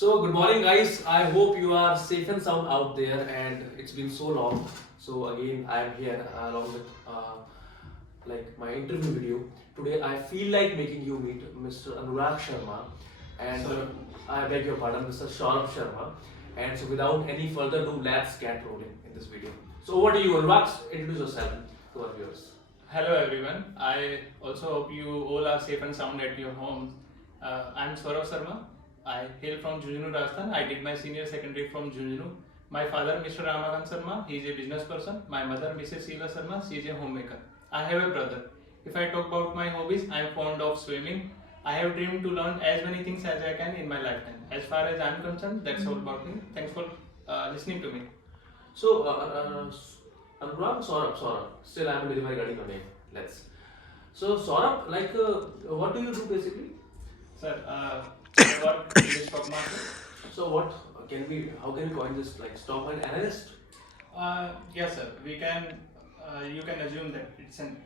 So, good morning, guys. I hope you are safe and sound out there, and it's been so long. So, again, I am here along with like my interview video. Today, I feel like making you meet Mr. Anurag Sharma, and I beg your pardon, Mr. Sourab Sharma. And so, without any further ado, let's get rolling in this video. So, over to you, Anurag. Introduce yourself to our viewers. Hello everyone. I also hope you all are safe and sound at your homes. I'm Sourab Sharma. I hail from Junjunu, Rajasthan. I did my senior secondary from Junjunu. My father, Mr. Ramakant Sharma, he is a business person. My mother, Mrs. Sheila Sharma, she is a homemaker. I have a brother. If I talk about my hobbies, I am fond of swimming. I have dreamed to learn as many things as I can in my lifetime. As far as I am concerned, that's all about me. Thanks for listening to me. So, Anurag, Saurabh. Still, I am delivering regarding your name. Let's. So, Saurabh, what do you do basically? Sir, I work in the stock market. So, how can we coin this like stock market analyst? Yes, sir. We can. You can assume that it's an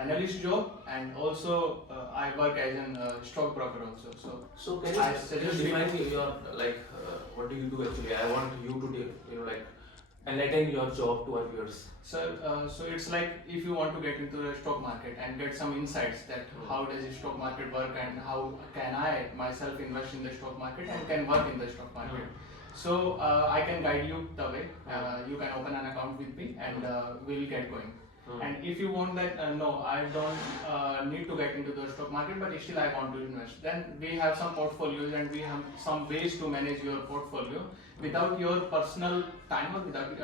analyst job, and also I work as an stockbroker also. So, can you I just suggest define me your what do you do actually? I want you to enlighten your job to our viewers. Sir, so it's like if you want to get into the stock market and get some insights that how does the stock market work and how can I myself invest in the stock market and can work in the stock market. So I can guide you the way. You can open an account with me and we'll get going. And if you want that, no, I don't need to get into the stock market, but still I want to invest. Then we have some portfolios and we have some ways to manage your portfolio without your personal time or without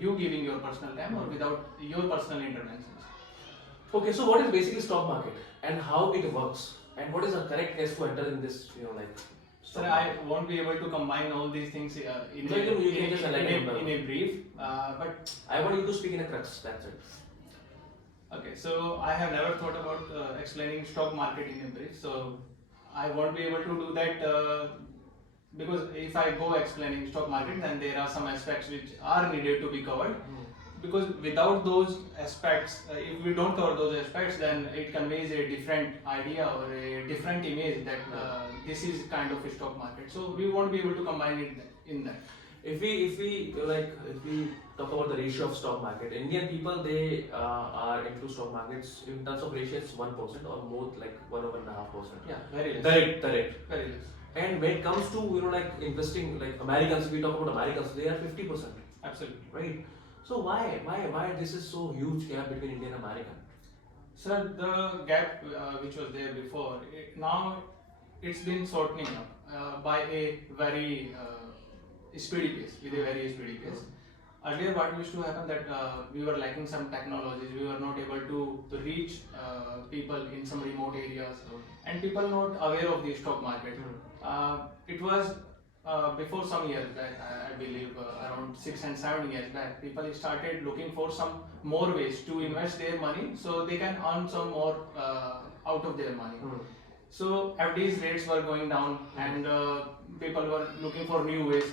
you giving your personal time or without your personal interventions. Okay, so what is basically stock market and how it works and what is the correct case to enter in this Sir, I won't be able to combine all these things in a brief, but I want you to speak in a crux. That's it. Okay, so I have never thought about explaining stock market in a brief, so I won't be able to do that because if I go explaining stock market, then there are some aspects which are needed to be covered. Because without those aspects, if we don't cover those aspects, then it conveys a different idea or a different image that this is kind of a stock market. So we won't be able to combine it in that. If we talk about the ratio of stock market, Indian people they are into stock markets in terms of ratio it's 1% or more like 1.5%. Yeah, very less. Correct. Very less. And when it comes to investing like Americans, if we talk about Americans, they are 50%. Absolutely. Right. So why this is so huge gap between Indian and American? Sir, the gap which was there before, now it's been shortening up by a very speedy pace, with a very speedy pace. Earlier, what used to happen that we were lacking some technologies, we were not able to reach people in some remote areas, and people not aware of the stock market. It was before some years back, I believe around 6 and 7 years back, people started looking for some more ways to invest their money so they can earn some more out of their money. So FD's rates were going down and people were looking for new ways.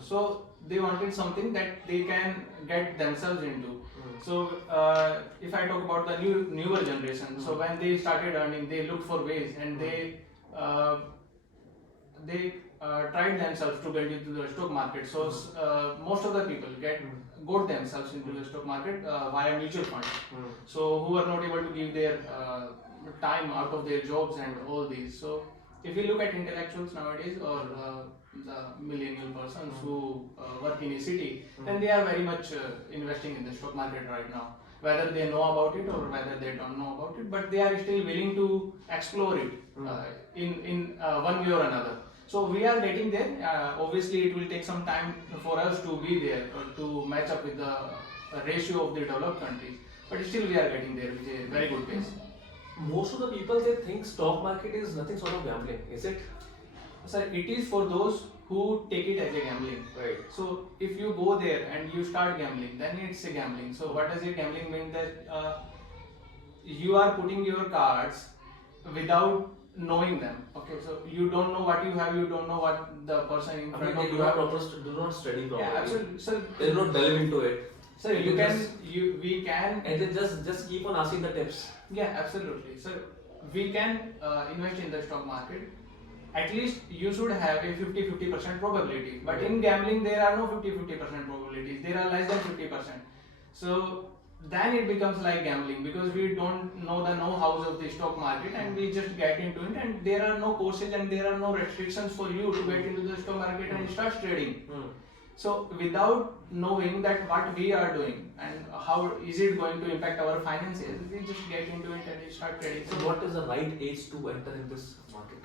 So they wanted something that they can get themselves into. So if I talk about the newer generation, so when they started earning, they looked for ways and they tried themselves to get into the stock market. So most of the people got themselves into the stock market via mutual funds. So who are not able to give their time out of their jobs and all these. So if we look at intellectuals nowadays or the millennial persons who work in a city, then they are very much investing in the stock market right now. Whether they know about it or whether they don't know about it, but they are still willing to explore it in one way or another. So we are getting there. Obviously, it will take some time for us to be there or to match up with the ratio of the developed countries. But still, we are getting there with a very good pace. Most of the people they think stock market is nothing sort of gambling, is it? Sir, it is for those who take it as a gambling. Right. So if you go there and you start gambling, then it's a gambling. So what does a gambling mean? That you are putting your cards without knowing them. Okay, so you don't know what you have, you don't know what the person in front of you have. Do not study properly. Yeah, absolutely. So they do not delve into it. So we can, and then just keep on asking the tips. Yeah, absolutely. So we can invest in the stock market at least you should have a 50% probability. But Yeah. in gambling, there are no 50% probabilities. There are less than 50%. So then it becomes like gambling because we don't know the know-hows of the stock market and we just get into it, and there are no courses and there are no restrictions for you to get into the stock market and start trading. So without knowing that what we are doing and how is it going to impact our finances, we just get into it and we start trading. So what is the right age to enter in this market?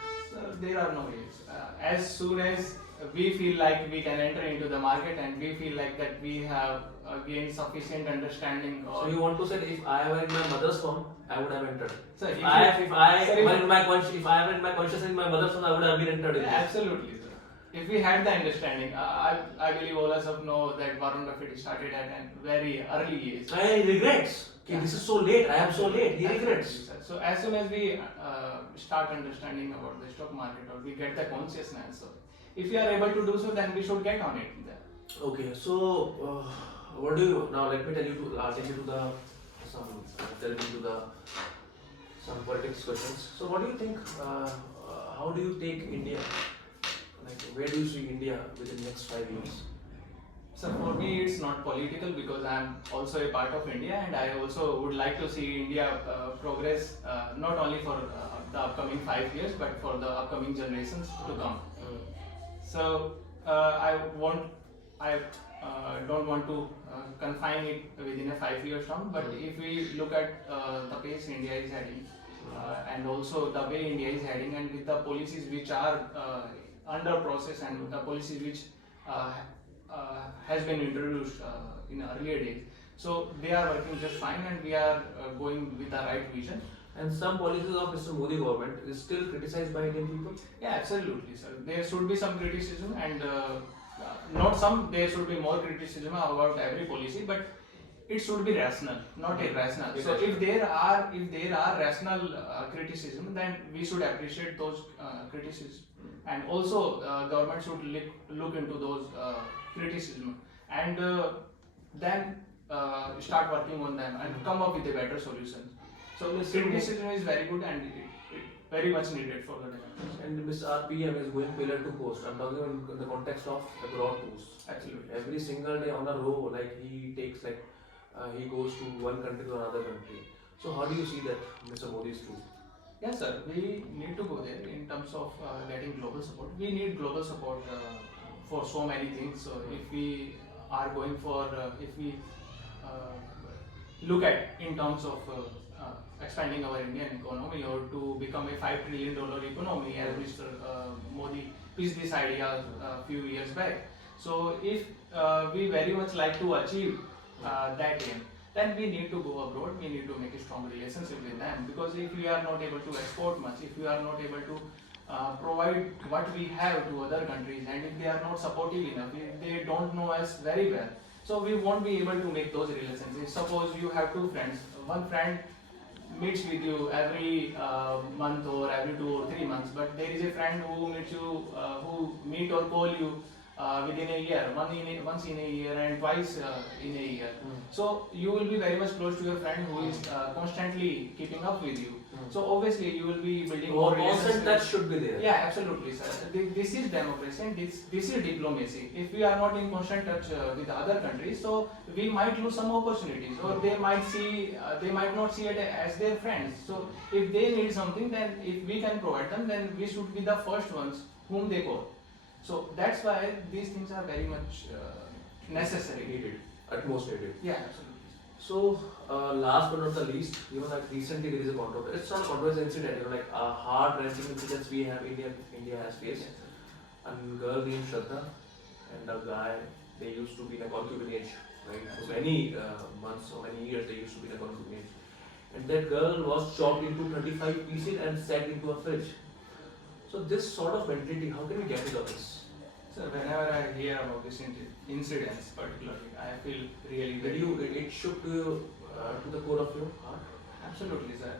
There are no ways. As soon as we feel like we can enter into the market and we feel like that we have gained sufficient understanding. So you want to say if I were in my mother's firm, I would have entered. So if if I you- if I Sir, if- were in my if I were in my consciousness in my mother's firm, I would have been entered in Yeah, this. absolutely, sir. If we had the understanding, I believe all of us know that Warren Buffett started at a very early age. I regrets. Okay, this is so late. I am so late. He regrets. Absolutely, sir. So as soon as we start understanding about the stock market or we get the consciousness, so if we are able to do so, then we should get on it. Okay, so what do you now? Let me tell you to take you to the some delve into the some politics questions. So what do you think? How do you take India? Like where do you see India within the next 5 years? So for me, it's not political because I'm also a part of India, and I also would like to see India progress not only for the upcoming 5 years, but for the upcoming generations to come. So I don't want to confine it within a 5 year term, but if we look at the pace India is heading, and also the way India is heading, and with the policies which are under process and the policies which has been introduced in earlier days, so they are working just fine, and we are going with the right vision. And some policies of Mr. Modi government is still criticized by Indian people. Yeah, absolutely, sir. There should be some criticism, and not some. There should be more criticism about every policy, but it should be rational, not irrational. So if there are rational criticism, then we should appreciate those criticisms, and also government should look into those criticism, and then start working on them and come up with a better solution. So criticism is very good and it very much needed for the development. And Mr. RPM is going pillar to post. I'm talking in the context of abroad posts. Absolutely. Every single day on a row, like he takes he goes to one country to another country. So how do you see that Mr. Modi is true? Yes, sir. We need to go there in terms of getting global support. We need global support for so many things. So if we are going for, if we look at in terms of expanding our Indian economy or to become a $5 trillion economy, as Mr. Modi pitched this idea a few years back. So if we very much like to achieve that aim, then we need to go abroad, we need to make a strong relationship with them, because if we are not able to export much, if we are not able to provide what we have to other countries, and if they are not supportive enough, if they don't know us very well, so we won't be able to make those relationships. Suppose you have two friends, one friend meets with you every month or every 2 or 3 months, but there is a friend who meets you, who meet or call you within a year, once in a year and twice in a year. So you will be very much close to your friend who is constantly keeping up with you. So obviously you will be building more constant touch should be there. Yeah, absolutely, sir. This is democracy and this is diplomacy. If we are not in constant touch with the other countries, so we might lose some opportunities, or they might not see it as their friends. So if they need something, then if we can provide them, then we should be the first ones whom they call. So that's why these things are very much necessary. Needed, at most needed. Yeah, absolutely. So last but not the least, like recently there is a controversy. It's not a controversial incident. Like a heart-wrenching incidents we have India has faced. A girl named Shraddha and a guy, they used to be in a concubinage, right? For many months or many years they used to be in a concubinage. And that girl was chopped into 35 pieces and set into a fridge. So this sort of mentality, how can we get rid of this? So whenever I hear about this incidents, particularly, I feel really very. It shook to the core of your heart? Absolutely, sir.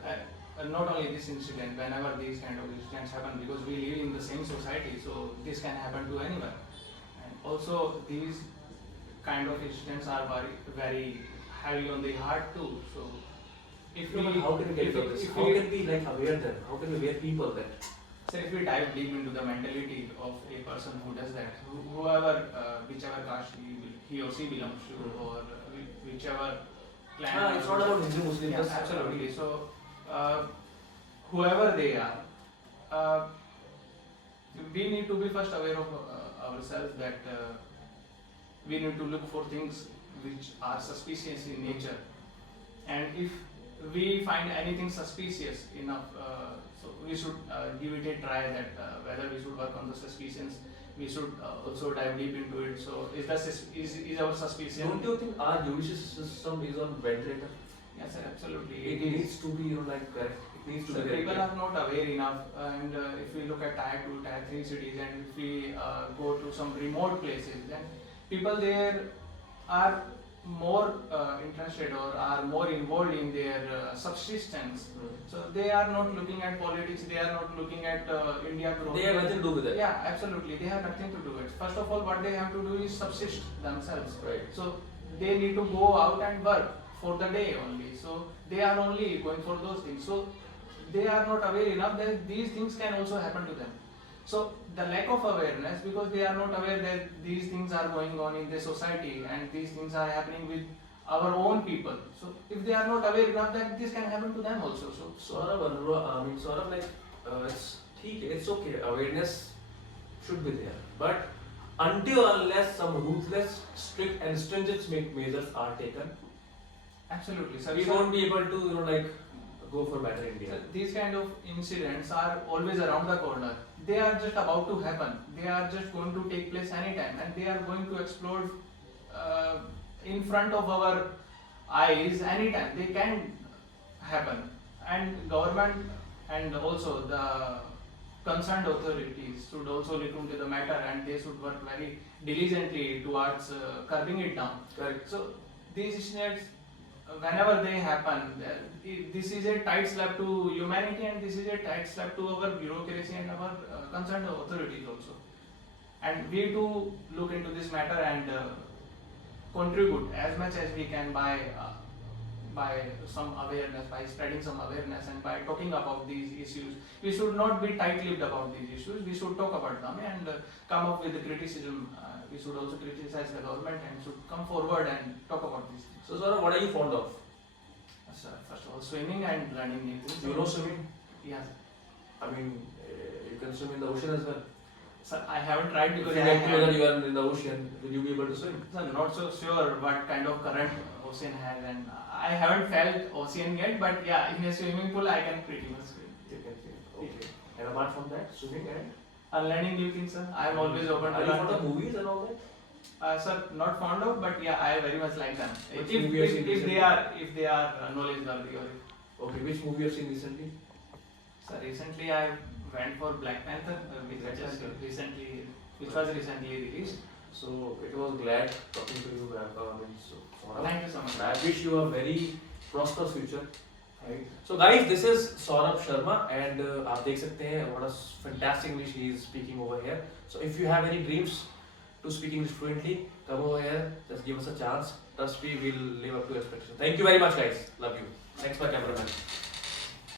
Not only this incident, whenever these kind of incidents happen, because we live in the same society, so this can happen to anyone. And also, these kind of incidents are very, very heavy on the heart too. So, if we, how can we get rid of this? How can we aware them? How can we aware people that So if we dive deep into the mentality of a person who does that, whoever, whichever caste he or she belongs to, or whichever clan. It's not about Hindu Muslim. Yeah, Just absolutely. So whoever they are, uh, we need to be first aware of ourselves that we need to look for things which are suspicious in nature, and if we find anything suspicious enough, so we should give it a try, that whether we should work on the suspicions, we should also dive deep into it. So is our suspicion? Don't you think our judicial system is on ventilator? Yes, sir, absolutely. It needs to be, like correct. It needs to So be people corrected. are not aware enough, and if we look at tier 2, tier 3 cities, and if we go to some remote places, then people there are more interested or are more involved in their subsistence. So they are not looking at politics, they are not looking at India growth. They have nothing to do with it. Yeah, absolutely. They have nothing to do with it. First of all, what they have to do is subsist themselves. Right. So they need to go out and work for the day only. So they are only going for those things. So they are not aware enough that these things can also happen to them. So the lack of awareness, because they are not aware that these things are going on in the society and these things are happening with our own people. So if they are not aware enough, that this can happen to them also. So Saurabh, like it's okay. Awareness should be there, but until unless some ruthless, strict and stringent measures are taken, absolutely, sir. we won't be able to like go for better India. These kind of incidents are always around the corner. They are just about to happen. They are just going to take place anytime, and they are going to explode in front of our eyes anytime. They can happen, and government and also the concerned authorities should also look into the matter, and they should work very diligently towards curbing it down. Correct. So these incidents, whenever they happen, this is a tight slap to humanity, and this is a tight slap to our bureaucracy and our concerned authorities also. And we too look into this matter and contribute as much as we can by some awareness, by spreading some awareness, and by talking about these issues. We should not be tight-lipped about these issues. We should talk about them and come up with the criticism. We should also criticize the government and should come forward and talk about these things. So, Saurabh, what are you fond of? First of all, swimming and learning new things. You know swimming? Yes. I mean, you can swim in the ocean as well. Sir, I haven't tried because If you get to know that you are in the ocean, will you be able to swim? Sir, not so sure what kind of current ocean has, and I haven't felt ocean yet, but yeah, in a swimming pool I can pretty much swim. You can swim. Okay. And apart from that, swimming and? Learning new things, sir. I am always open to Are you learn. fond of movies and all that? Sir, not fond of, but yeah, I very much like them. Which If, movie you have if, seen if recently? they are knowledge worthy, or Okay, which movie you have seen recently? so recently I went for Black Panther, which Black just Panther. which was recently released. So it was glad talking to you, Saurabh. Thank you so much. I wish you a very prosperous future. Right. So guys, this is Sourab Sharma, and आप देख सकते हैं what a fantastic English he is speaking over here. So if you have any dreams to speak English fluently, come over here. Just give us a chance. Trust me, we'll live up to expectations. Thank you very much, guys. Love you. Thanks for cameraman.